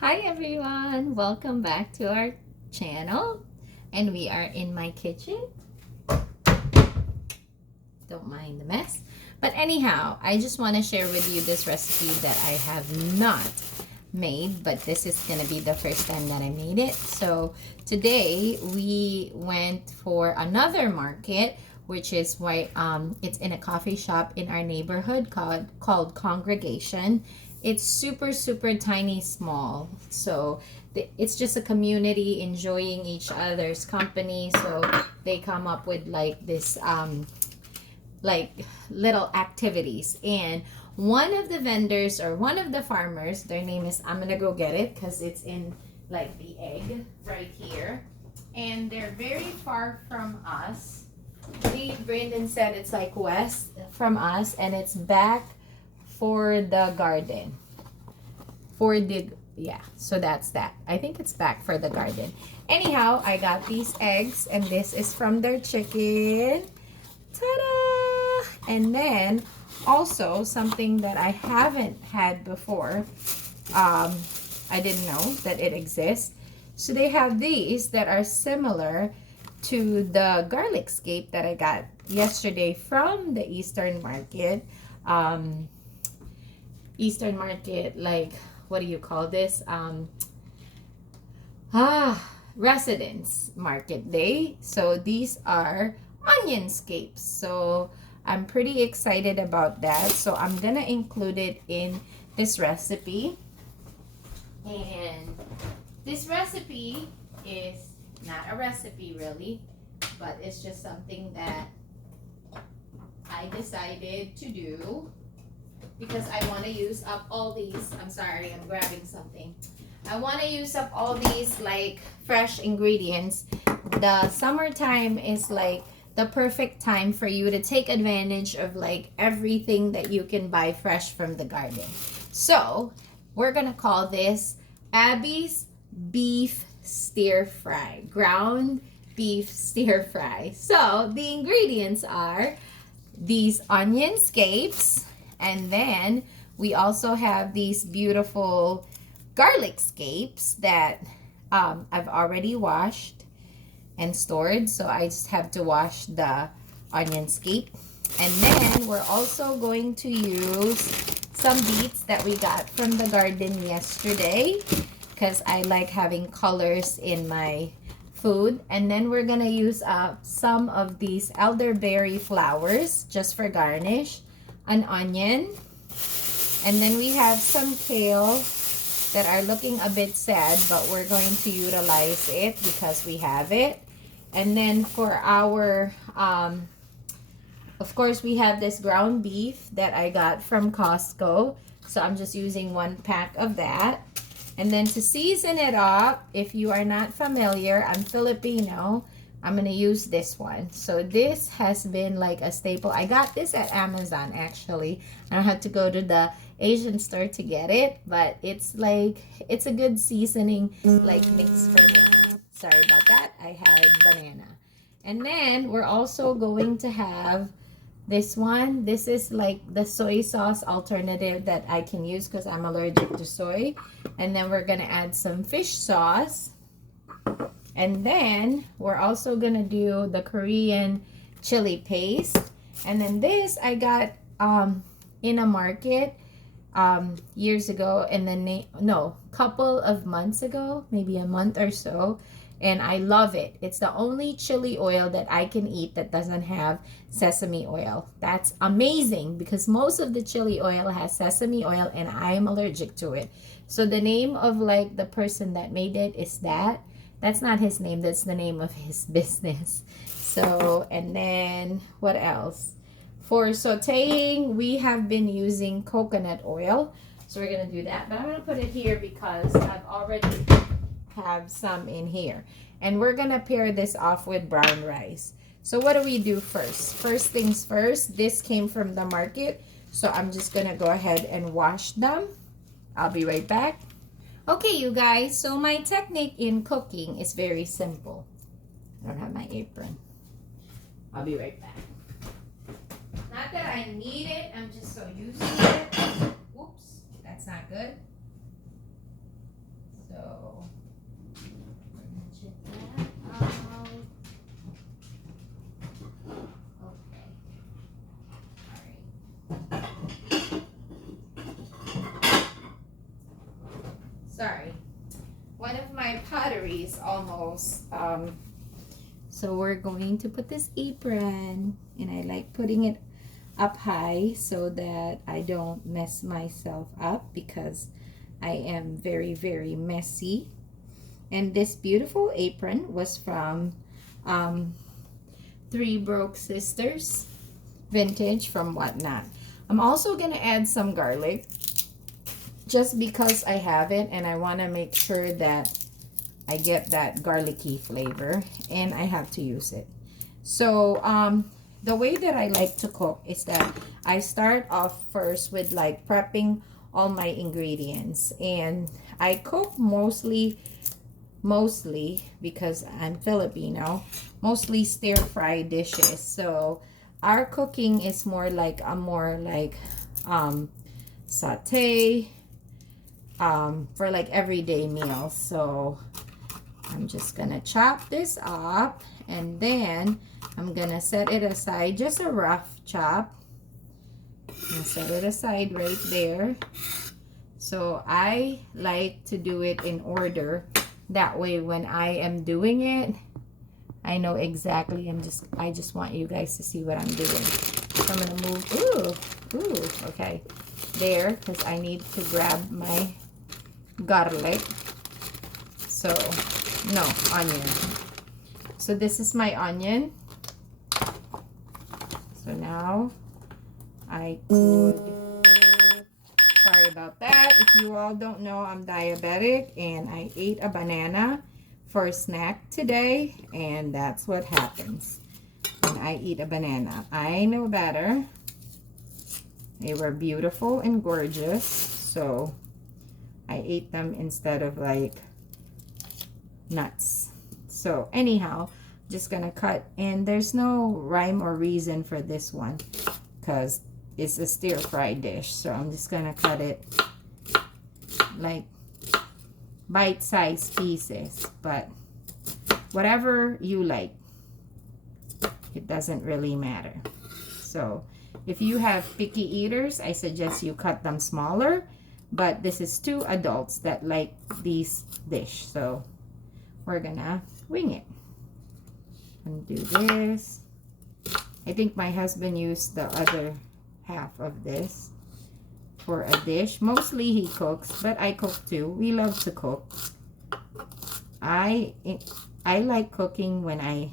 Hi everyone, welcome back to our channel, and we are in my kitchen. Don't mind the mess, but anyhow, I just want to share with you this recipe that I have not made, but this is gonna be the first time that I made it. So today we went for another market, which is why it's in a coffee shop in our neighborhood called Congregation. It's super tiny small, so it's just a community enjoying each other's company. So they come up with like this like little activities, and one of the vendors or one of the farmers, their name is, I'm gonna go get it because it's in like the egg right here, and they're very far from us. Brandon said it's like west from us, and it's back for the garden for the so that's that. I think it's back for the garden. Anyhow, I got these eggs, and this is from their chicken. Ta-da! And then also something that I haven't had before, I didn't know that it exists. So they have these that are similar to the garlic scape that I got yesterday from the Eastern market. Eastern market, like, what do you call this? Residence market day. So these are onion scapes. So I'm pretty excited about that. So I'm gonna include it in this recipe. And this recipe is not a recipe really, but it's just something that I decided to do because I want to use up all these. I'm sorry, I'm grabbing something. I want to use up all these like fresh ingredients. The summertime is like the perfect time for you to take advantage of like everything that you can buy fresh from the garden. So we're gonna call this Abby's beef stir fry, ground beef stir fry. So the ingredients are these onion scapes, and then we also have these beautiful garlic scapes that I've already washed and stored. So I just have to wash the onion scape. And then we're also going to use some beets that we got from the garden yesterday because I like having colors in my food. And then we're gonna use some of these elderberry flowers just for garnish, an onion, and then we have some kale that are looking a bit sad, but we're going to utilize it because we have it. And then for our of course we have this ground beef that I got from Costco, so I'm just using 1 pack of that. And then to season it up, if you are not familiar, I'm Filipino, I'm gonna use this one. So this has been like a staple. I got this at Amazon actually. I don't have to go to the Asian store to get it, but it's like, it's a good seasoning like mix for me. Sorry about that, I had banana. And then we're also going to have this one. This is like the soy sauce alternative that I can use because I'm allergic to soy. And then we're gonna add some fish sauce. And then we're also gonna do the Korean chili paste. And then this I got in a market years ago, and then couple of months ago, maybe a month or so, and I love it. It's the only chili oil that I can eat that doesn't have sesame oil. That's amazing because most of the chili oil has sesame oil and I am allergic to it. So the name of like the person that made it is that's not his name, that's the name of his business. So, and then what else? For sauteing, we have been using coconut oil. So we're gonna do that, but I'm gonna put it here because I've already have some in here. And we're gonna pair this off with brown rice. So what do we do first? First things first, this came from the market. So I'm just gonna go ahead and wash them. I'll be right back. Okay, you guys, so my technique in cooking is very simple. I don't have my apron. I'll be right back. Not that I need it, I'm just so used to it. Whoops, that's not good. Sorry. One of my pottery is almost, so we're going to put this apron, and I like putting it up high so that I don't mess myself up because I am very, very messy. And this beautiful apron was from Three Broke Sisters, vintage from Whatnot. I'm also gonna add some garlic just because I have it and I want to make sure that I get that garlicky flavor, and I have to use it. So the way that I like to cook is that I start off first with like prepping all my ingredients, and I cook mostly because I'm Filipino, mostly stir-fry dishes. So our cooking is more like saute for like everyday meals. So I'm just gonna chop this up, and then I'm gonna set it aside, just a rough chop. I'm gonna set it aside right there. So I like to do it in order. That way when I am doing it, I know exactly. I just want you guys to see what I'm doing. So I'm gonna move, ooh, okay. There, because I need to grab my garlic. So, no, onion. So this is my onion. So now I could, sorry about that. If you all don't know, I'm diabetic and I ate a banana for a snack today, and that's what happens when I eat a banana. I know better. They were beautiful and gorgeous, so I ate them instead of like nuts. So anyhow, just gonna cut, and there's no rhyme or reason for this one because it's a stir-fry dish. So I'm just gonna cut it like bite-sized pieces, but whatever you like, it doesn't really matter. So if you have picky eaters, I suggest you cut them smaller, but this is 2 adults that like these dish, so we're gonna wing it and do this. I think my husband used the other half of this for a dish. Mostly he cooks, but I cook too. We love to cook. I like cooking when I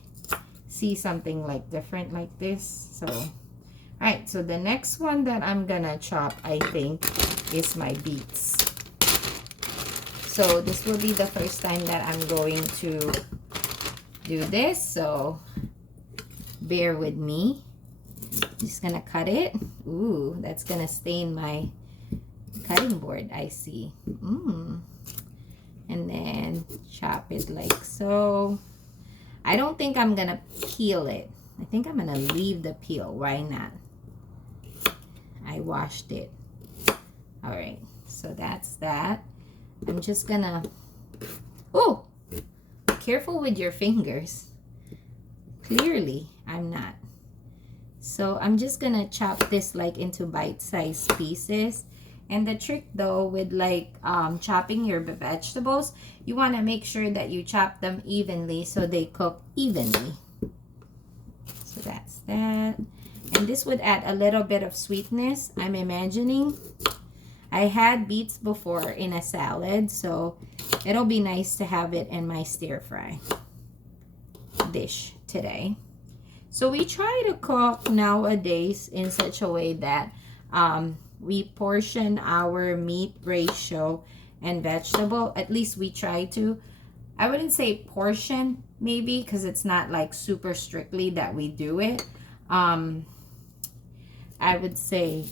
see something like different like this. So alright, so the next one that I'm gonna chop, I think, is my beets. So this will be the first time that I'm going to do this, so bear with me. Just gonna cut it. Ooh, that's gonna stain my cutting board, I see. And then chop it like so. I don't think I'm gonna peel it. I think I'm gonna leave the peel. Why not? I washed it. All right, so that's that. I'm just gonna, oh, careful with your fingers. Clearly, I'm not. So I'm just gonna chop this like into bite-sized pieces. And the trick though with like chopping your vegetables, you want to make sure that you chop them evenly so they cook evenly. So that's that. And this would add a little bit of sweetness, I'm imagining. I had beets before in a salad, so it'll be nice to have it in my stir-fry dish today. So we try to cook nowadays in such a way that we portion our meat ratio and vegetable. At least we try to. I wouldn't say portion maybe because it's not like super strictly that we do it. I would say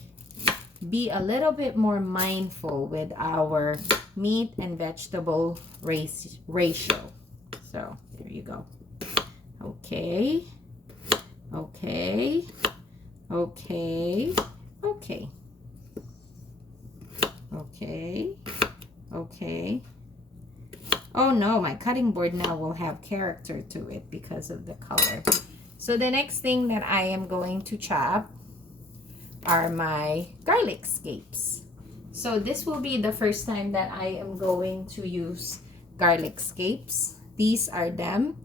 be a little bit more mindful with our meat and vegetable ratio. So there you go. Okay. Okay. Okay. Okay. Okay. Okay. Oh no, my cutting board now will have character to it because of the color. So the next thing that I am going to chop are my garlic scapes. So this will be the first time that I am going to use garlic scapes. These are them.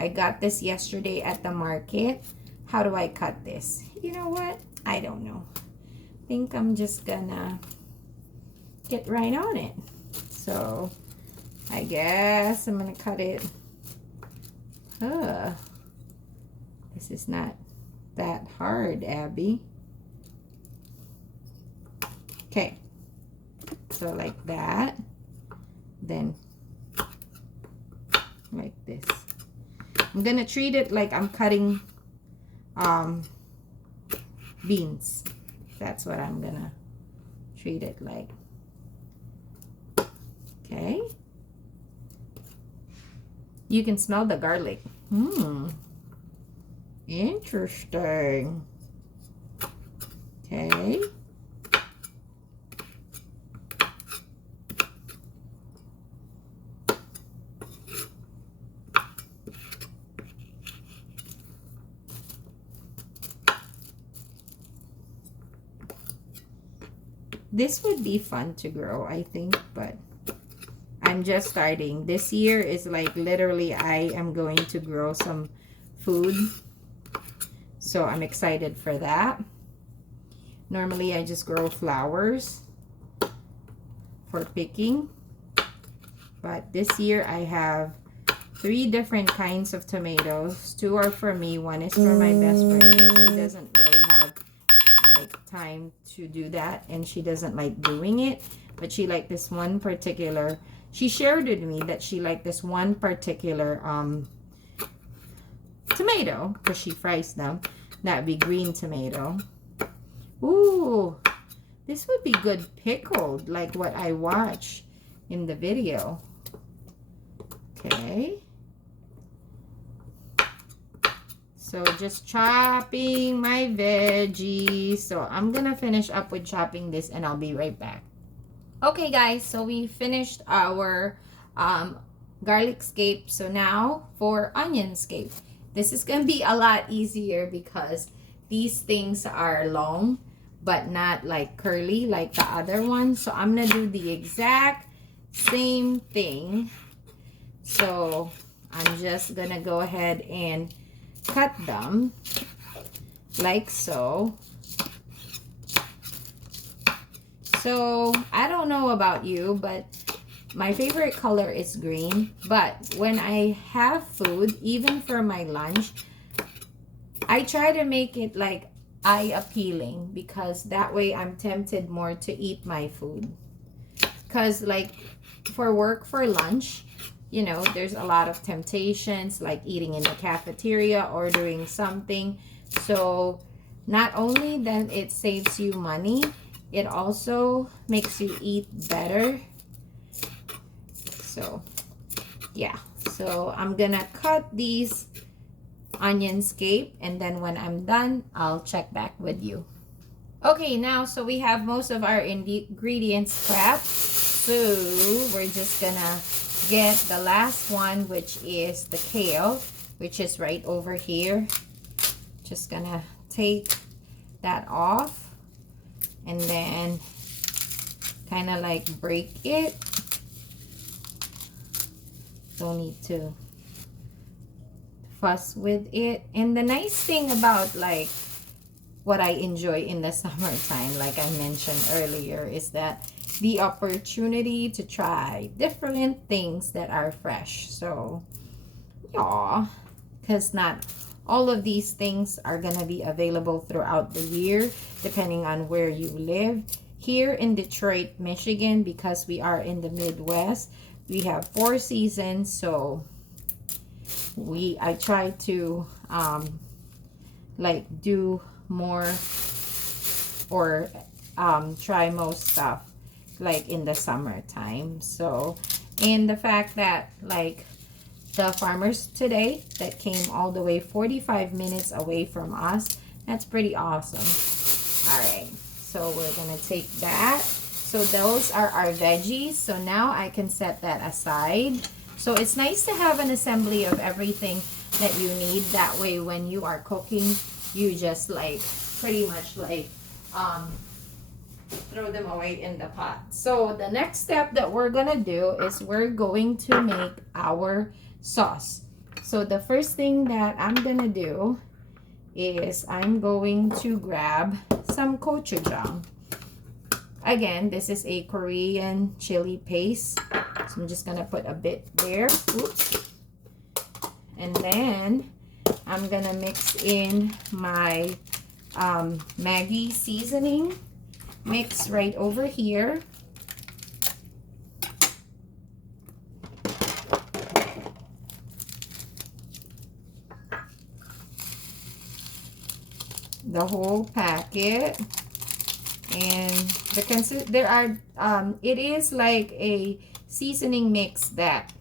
I got this yesterday at the market. How do I cut this? You know what? I don't know. I think I'm just gonna get right on it. So I guess I'm gonna cut it. This is not that hard, Abby. Okay, so like that, then like this. I'm gonna treat it like I'm cutting beans. That's what I'm gonna treat it like. Okay, you can smell the garlic. Interesting. Okay. This would be fun to grow, I think, but I'm just starting. This year is like literally I am going to grow some food. So I'm excited for that. Normally I just grow flowers for picking. But this year I have 3 different kinds of tomatoes. 2 are for me. 1 is for my best friend. She doesn't really have like time to do that, and she doesn't like doing it, but she liked this one particular. She shared with me that she liked this one particular tomato because she fries them. That'd be green tomato. Ooh, this would be good pickled, like what I watched in the video. Okay. So just chopping my veggies. So I'm gonna finish up with chopping this and I'll be right back. Okay guys, so we finished our garlic scape. So now for onion scape. This is gonna be a lot easier because these things are long but not like curly like the other one. So I'm gonna do the exact same thing. So I'm just gonna go ahead and cut them like so. So I don't know about you, but my favorite color is green. But when I have food, even for my lunch, I try to make it like eye appealing, because that way I'm tempted more to eat my food. Because like for work, for lunch, you know, there's a lot of temptations like eating in the cafeteria, ordering something. So not only then it saves you money, it also makes you eat better. So yeah, so I'm gonna cut these onion scape, and then when I'm done, I'll check back with you. Okay, now so we have most of our ingredients prepped. So we're just gonna get the last one, which is the kale, which is right over here. Just gonna take that off and then kind of like break it. Don't need to fuss with it. And the nice thing about like what I enjoy in the summertime, like I mentioned earlier, is that the opportunity to try different things that are fresh. So yeah, because not all of these things are gonna be available throughout the year depending on where you live. Here in Detroit, Michigan, because we are in the Midwest, we have 4 seasons. So I try to like do more or try most stuff like in the summertime. So, and the fact that like the farmers today that came all the way 45 minutes away from us, that's pretty awesome. All right, so we're gonna take that. So those are our veggies. So now I can set that aside. So it's nice to have an assembly of everything that you need. That way when you are cooking, you just like pretty much like throw them away in the pot. So the next step that we're gonna do is we're going to make our sauce. So the first thing that I'm gonna do is I'm going to grab some gochujang. Again, this is a Korean chili paste. So I'm just gonna put a bit there. Oops. And then I'm gonna mix in my Maggie seasoning mix right over here. The whole packet. And there are it is like a seasoning mix that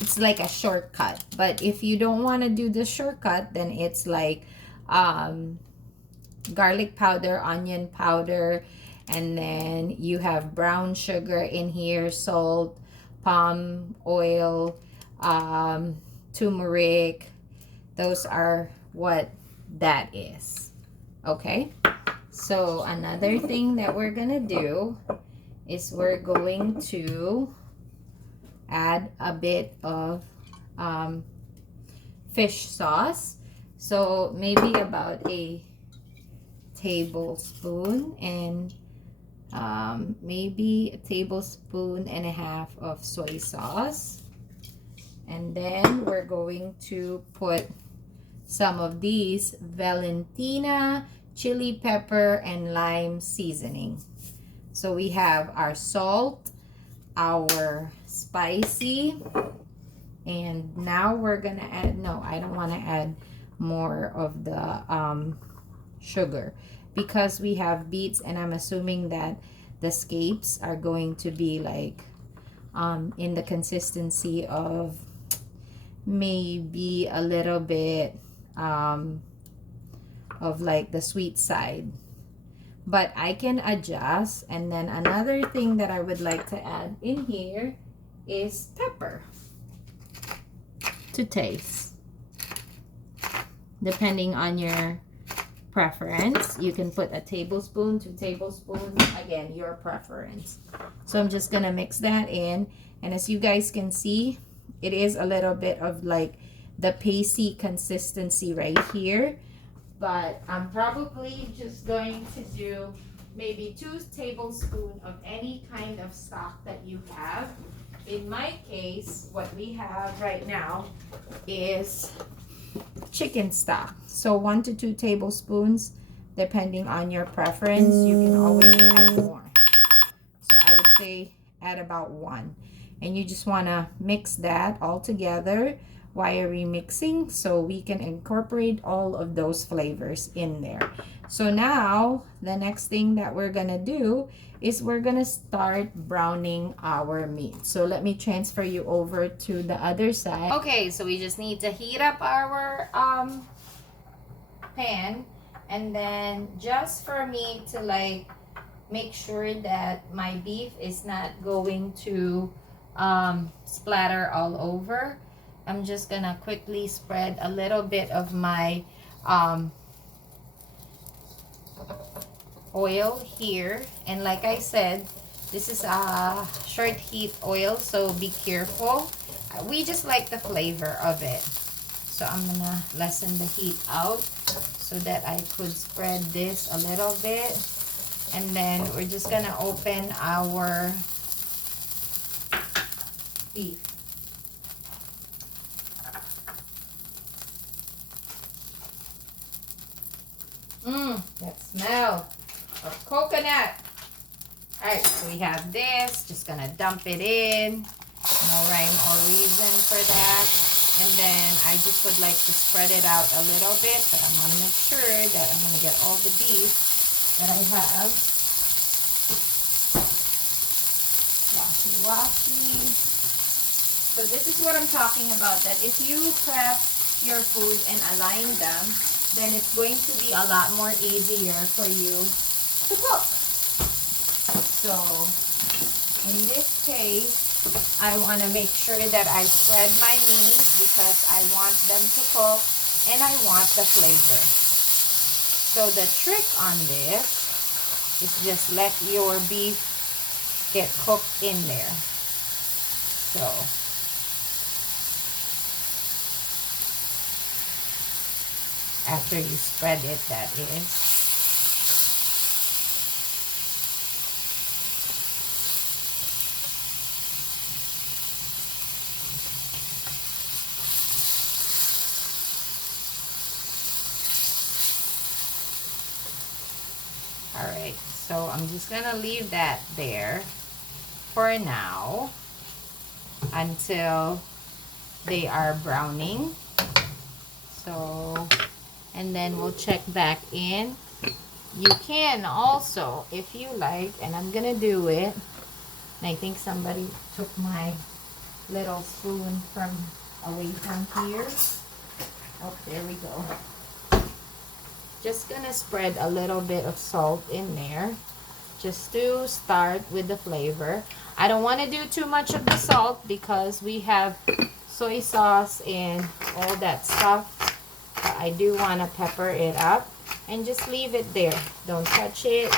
it's like a shortcut, but if you don't want to do the shortcut, then it's like garlic powder, onion powder, and then you have brown sugar in here, salt, palm oil, turmeric. Those are what that is. Okay, so another thing that we're gonna do is we're going to add a bit of fish sauce. So maybe about a tablespoon, and maybe a tablespoon and a half of soy sauce. And then we're going to put some of these Valentina chili pepper and lime seasoning. So we have our salt, our spicy, and now we're gonna add, no, I don't want to add more of the sugar because we have beets, and I'm assuming that the scapes are going to be like in the consistency of maybe a little bit of like the sweet side, but I can adjust. And then another thing that I would like to add in here is pepper to taste. Depending on your preference, you can put a tablespoon, 2 tablespoons, again, your preference. So I'm just gonna mix that in, and as you guys can see, it is a little bit of like the pasty consistency right here, but I'm probably just going to do maybe 2 tablespoons of any kind of stock that you have. In my case, what we have right now is chicken stock. So 1 to 2 tablespoons, depending on your preference. You can always add more. So I would say add about 1. And you just want to mix that all together while you're remixing, so we can incorporate all of those flavors in there. So now the next thing that we're gonna do is we're gonna start browning our meat. So let me transfer you over to the other side. Okay, so we just need to heat up our pan, and then just for me to like make sure that my beef is not going to splatter all over, I'm just gonna quickly spread a little bit of my oil here. And like I said, this is a short heat oil, so be careful. We just like the flavor of it. So I'm gonna lessen the heat out so that I could spread this a little bit. And then we're just gonna open our beef. That smell of coconut. Alright, so we have this. Just gonna dump it in. No rhyme or reason for that. And then I just would like to spread it out a little bit, but I'm gonna make sure that I'm gonna get all the beef that I have. Washi. So this is what I'm talking about, that if you prep your food and align them, then it's going to be a lot more easier for you to cook. So in this case, I want to make sure that I spread my meat because I want them to cook and I want the flavor. So the trick on this is just let your beef get cooked in there. So after you spread it, that is. Alright, so I'm just gonna leave that there for now until they are browning. So, and then we'll check back in. You can also, if you like, and I'm gonna do it, and I think somebody took my little spoon from away from here. Oh, there we go. Just gonna spread a little bit of salt in there just to start with the flavor. I don't want to do too much of the salt because we have soy sauce and all that stuff. But I do want to pepper it up and just leave it there. Don't touch it.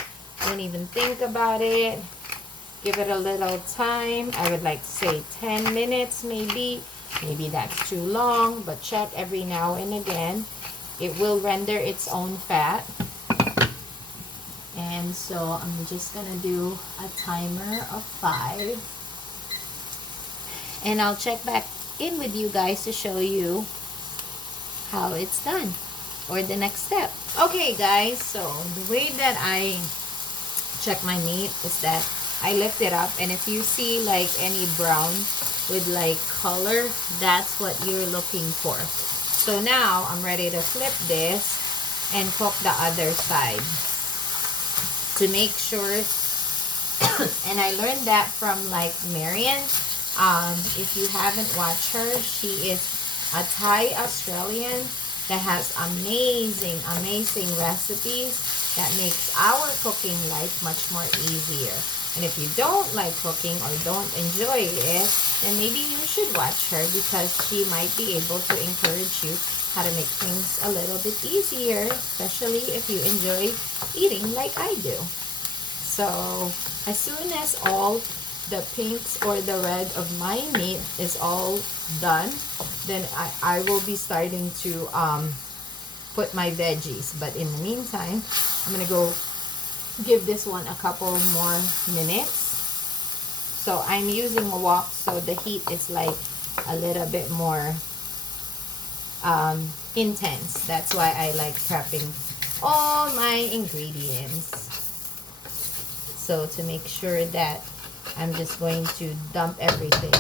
Don't even think about it. Give it a little time. I would like to say 10 minutes maybe. Maybe that's too long, but check every now and again. It will render its own fat. And so I'm just gonna do a timer of 5. And I'll check back in with you guys to show you how it's done or the next step. Okay guys, so the way that I check my meat is that I lift it up, and if you see like any brown with like color, that's what you're looking for. So now I'm ready to flip this and cook the other side to make sure. And I learned that from like Marian. If you haven't watched her, she is a Thai Australian that has amazing recipes that makes our cooking life much more easier. And if you don't like cooking or don't enjoy it, then maybe you should watch her, because she might be able to encourage you how to make things a little bit easier, especially if you enjoy eating like I do. So as soon as all the pinks or the red of my meat is all done, then I will be starting to put my veggies. But in the meantime, I'm gonna go give this one a couple more minutes. So I'm using a wok, so the heat is like a little bit more intense. That's why I like prepping all my ingredients. So to make sure that I'm just going to dump everything.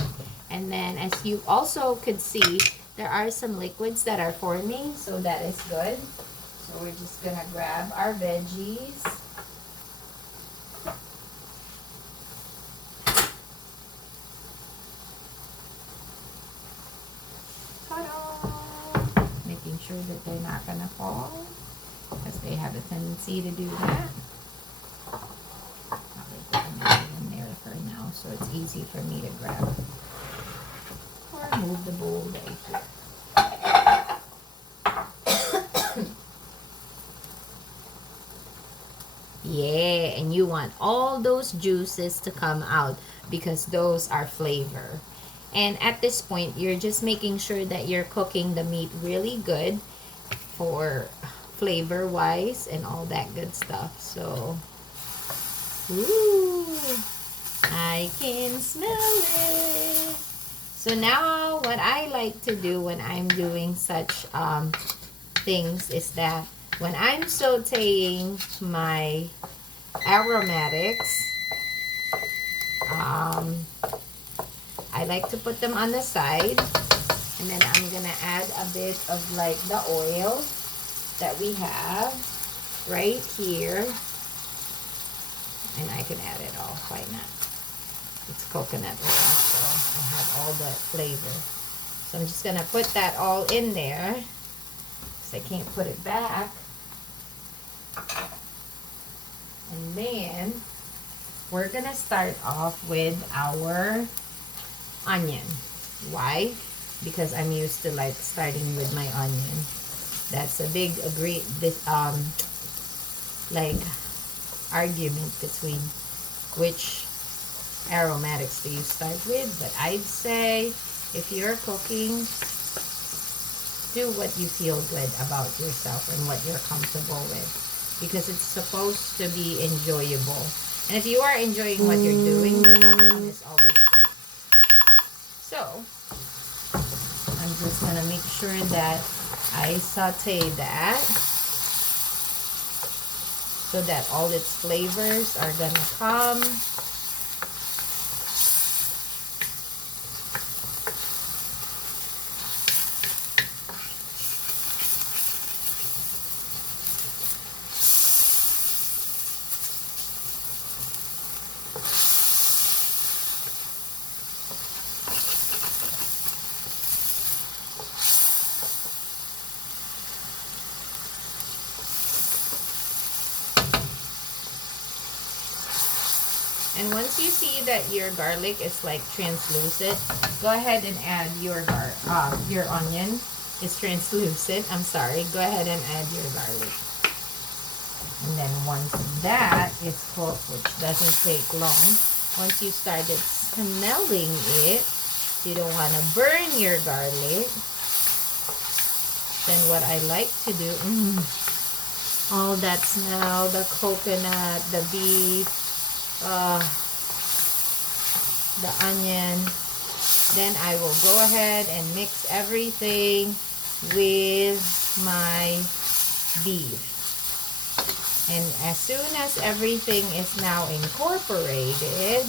And then as you also could see, there are some liquids that are forming, so that is good. So we're just gonna grab our veggies. Making sure that they're not gonna fall, because they have a tendency to do that. I'll put them in there for now, so it's easy for me to grab or move the bowl right here. Yeah, and you want all those juices to come out, because those are flavor. And at this point, you're just making sure that you're cooking the meat really good for flavor wise and all that good stuff. So, ooh, I can smell it. So now what I like to do when I'm doing such things is that when I'm sauteing my aromatics, I like to put them on the side, and then I'm gonna add a bit of like the oil that we have right here, and I can add it all. Why not? It's coconut oil, so I have all the flavor. So I'm just gonna put that all in there, because I can't put it back. And then we're gonna start off with our onion. Why? Because I'm used to like starting with my onion. That's a big like argument between which aromatics do you start with, but I'd say if you're cooking, do what you feel good about yourself and what you're comfortable with, because it's supposed to be enjoyable. And if you are enjoying what you're doing, the outcome is always great. So I'm just gonna make sure that I saute that so that all its flavors are gonna come. And once you see that your garlic is like translucent, go ahead and add your onion is translucent. I'm sorry. Go ahead and add your garlic. And then once that is cooked, which doesn't take long, once you started smelling it, you don't want to burn your garlic. Then what I like to do, all that smell, the coconut, the beef, the onion, then I will go ahead and mix everything with my beef. And as soon as everything is now incorporated,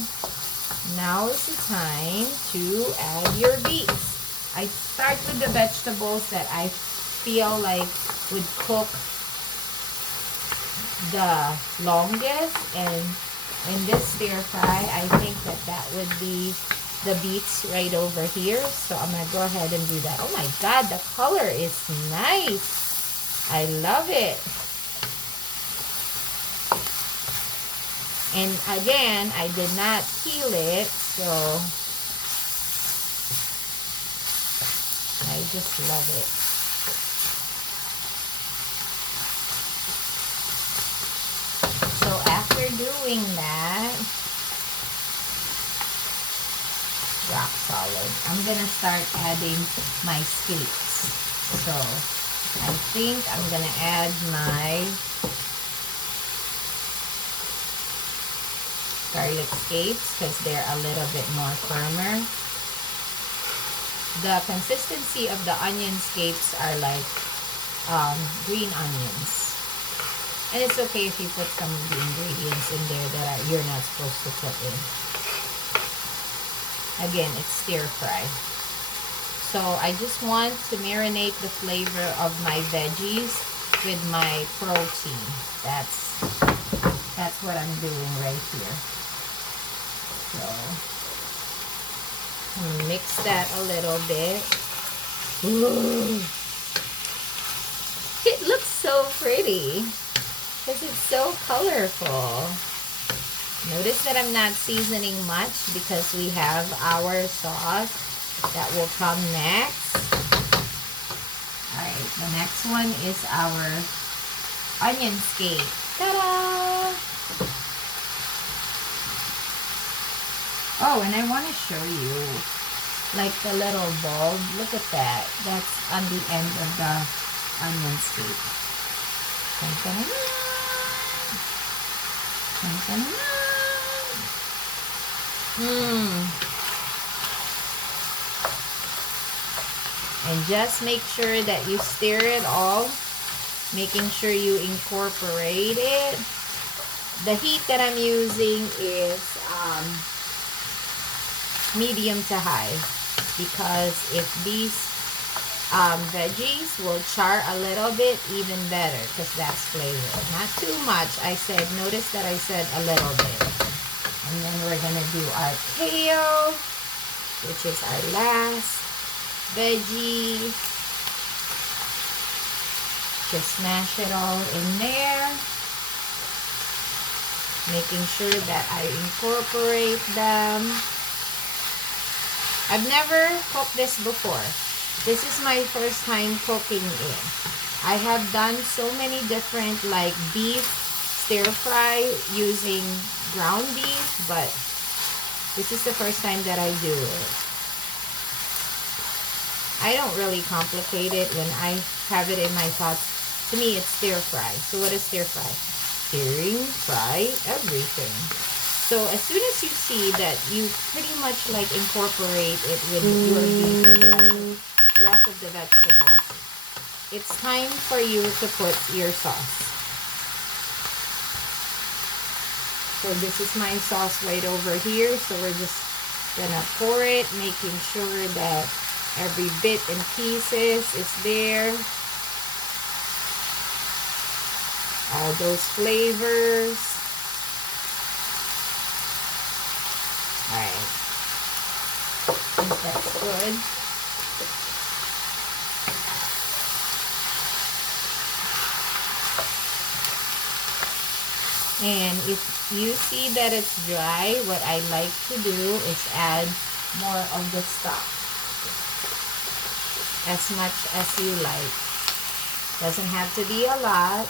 now is the time to add your beets. I start with the vegetables that I feel like would cook the longest, and in this stir fry, I think that would be the beets right over here. So I'm going to go ahead and do that. Oh my God, the color is nice. I love it. And again, I did not peel it, so I just love it. So after doing that, rock solid, I'm gonna start adding my scapes. So I think I'm gonna add my garlic scapes because they're a little bit more firmer. The consistency of the onion scapes are like green onions. And it's okay if you put some of the ingredients in there that you're not supposed to put in. Again, it's stir fry. So I just want to marinate the flavor of my veggies with my protein. That's what I'm doing right here. So I'm gonna mix that a little bit. Ooh. It looks so pretty because it's so colorful. Notice that I'm not seasoning much because we have our sauce that will come next. Alright, the next one is our onion scape. Ta-da! Oh, and I want to show you like the little bulb. Look at that. That's on the end of the onion scape. Dun, dun, dun, dun. Dun, dun, dun. And just make sure that you stir it all, making sure you incorporate it. The heat that I'm using is medium to high, because if these veggies will char a little bit, even better, because that's flavor. Not too much. Notice that I said a little bit. And then we're gonna do our kale, which is our last veggie. Just smash it all in there, making sure that I incorporate them. I've never cooked this before. This is my first time cooking it. I have done so many different like beef stir fry using ground beef, but this is the first time that I do it. I don't really complicate it when I have it in my thoughts. To me, it's stir fry. So what is stir fry? Stirring, fry, everything. So as soon as you see that you pretty much like incorporate it with your beef and the rest of the vegetables, it's time for you to put your sauce. So this is my sauce right over here. So we're just gonna pour it, making sure that every bit and pieces is there. All those flavors. Alright. I think that's good. And if you see that it's dry, what I like to do is add more of the stock. As much as you like. Doesn't have to be a lot.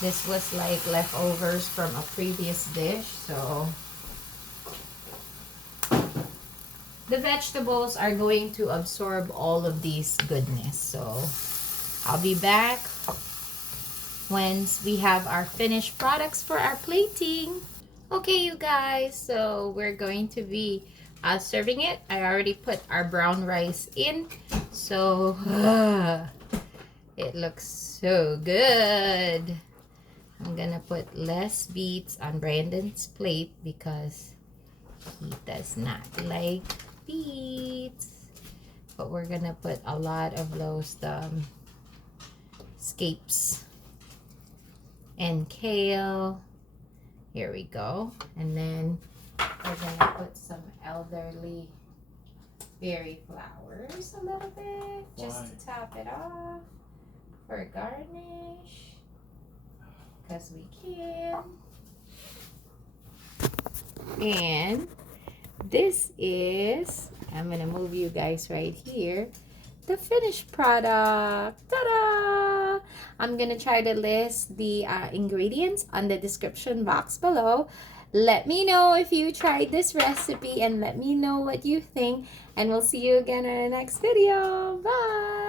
This was like leftovers from a previous dish, so the vegetables are going to absorb all of these goodness. So I'll be back once we have our finished products for our plating. Okay, you guys, so we're going to be serving it. I already put our brown rice in, so it looks so good. I'm gonna put less beets on Brandon's plate because he does not like beets. But we're gonna put a lot of those scapes and kale. Here we go. And then we're gonna put some elderly berry flowers a little bit just to top it off for garnish. Because we can. And this is, I'm gonna move you guys right here, the finished product. Ta-da! I'm gonna try to list the ingredients on the description box below. Let me know if you tried this recipe and let me know what you think, and we'll see you again in the next video. Bye!